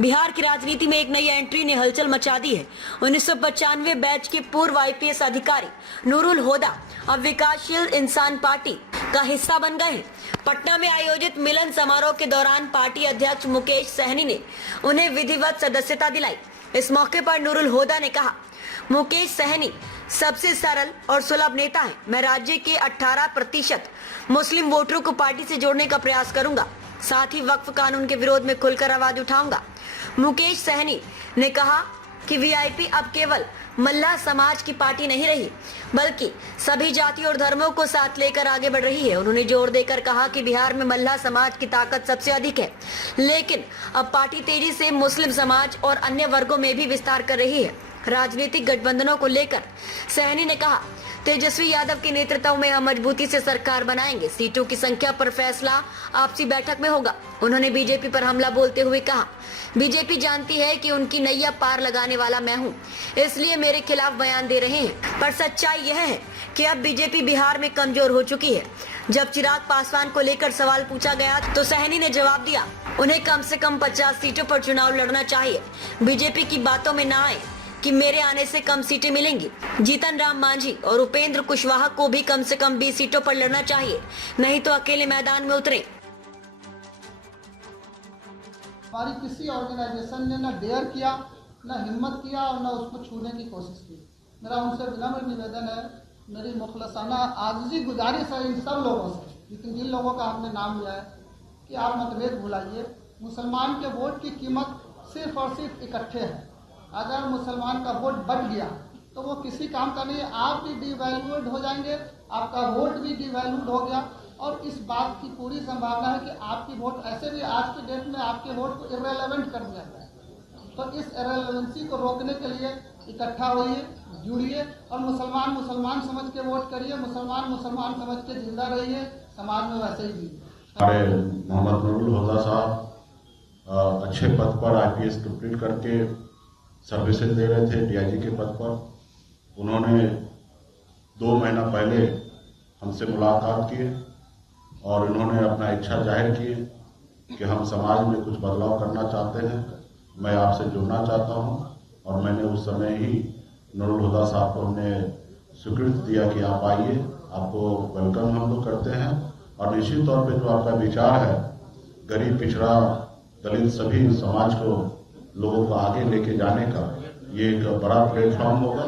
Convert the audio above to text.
बिहार की राजनीति में एक नई एंट्री ने हलचल मचा दी है। 1995 बैच के पूर्व आईपीएस अधिकारी नूरुल होदा अब विकासशील इंसान पार्टी का हिस्सा बन गए हैं। पटना में आयोजित मिलन समारोह के दौरान पार्टी अध्यक्ष मुकेश सहनी ने उन्हें विधिवत सदस्यता दिलाई। इस मौके पर नूरुल होदा ने कहा, मुकेश सहनी सबसे सरल और सुलभ नेता है। मैं राज्य के 18% मुस्लिम वोटरों को पार्टी से जोड़ने का प्रयास करूंगा, साथ ही वक्फ कानून के विरोध में खुलकर आवाज उठाऊंगा। मुकेश सहनी ने कहा कि वीआईपी अब केवल मल्लाह समाज की पार्टी नहीं रही, बल्कि सभी जाति और धर्मों को साथ लेकर आगे बढ़ रही है। उन्होंने जोर देकर कहा कि बिहार में मल्लाह समाज की ताकत सबसे अधिक है, लेकिन अब पार्टी तेजी से मुस्लिम समाज और अन्य वर्गों में भी विस्तार कर रही है। राजनीतिक गठबंधनों को लेकर सहनी ने कहा, तेजस्वी यादव के नेतृत्व में हम मजबूती से सरकार बनाएंगे। सीटों की संख्या पर फैसला आपसी बैठक में होगा। उन्होंने बीजेपी पर हमला बोलते हुए कहा, बीजेपी जानती है कि उनकी नैया पार लगाने वाला मैं हूं, इसलिए मेरे खिलाफ बयान दे रहे हैं। पर सच्चाई यह है कि अब बीजेपी बिहार में कमजोर हो चुकी है। जब चिराग पासवान को लेकर सवाल पूछा गया तो सहनी ने जवाब दिया, उन्हें कम से कम 50 सीटों पर चुनाव लड़ना चाहिए। बीजेपी की बातों में ना आए कि मेरे आने से कम सीटें मिलेंगी। जीतन राम मांझी और उपेंद्र कुशवाहा को भी कम से कम 20 सीटों पर लड़ना चाहिए, नहीं तो अकेले मैदान में उतरे। हमारी किसी ऑर्गेनाइजेशन ने न डेयर किया, न हिम्मत किया और न उसको छूने की कोशिश की। मेरा उनसे विनम्र निवेदन है, मेरी मुखलसाना आजिज़ी गुजारिश है इन सब लोगों से, लेकिन जिन लोगों का हमने नाम लिया है, कि आप मतभेद भुलाइए। मुसलमान के वोट की कीमत सिर्फ और सिर्फ इकट्ठे है। अगर मुसलमान का वोट बढ़ गया तो वो किसी काम का नहीं है। आप भी डिवैल्यूड हो जाएंगे, आपका वोट भी डिवैल्यूड हो गया, और इस बात की पूरी संभावना है कि आपकी वोट ऐसे भी आज के डेट में आपके वोट को इर्रेलेवेंट कर दिया जाए। तो इस इर्रेलेवेंसी को रोकने के लिए इकट्ठा होइए, जुड़िए और मुसलमान मुसलमान समझ के वोट करिए, मुसलमान मुसलमान समझ के जिंदा रहिए, समाज में वैसे ही जीजिए। हमारे मोहम्मद नूरुल होदा साहब अच्छे पद पर आईपीएस कंप्लीट करके सर्विसेज दे रहे थे डीआईजी के पद पर। उन्होंने 2 महीना पहले हमसे मुलाकात की और उन्होंने अपना इच्छा जाहिर की कि हम समाज में कुछ बदलाव करना चाहते हैं, मैं आपसे जुड़ना चाहता हूं। और मैंने उस समय ही नूरुल होदा साहब को हमने स्वीकृति दिया कि आप आइए, आपको वेलकम हम लोग करते हैं। और निश्चित तौर पे जो आपका विचार है गरीब, पिछड़ा, दलित सभी समाज को लोगों को आगे लेके जाने का, ये एक बड़ा प्लेटफॉर्म होगा।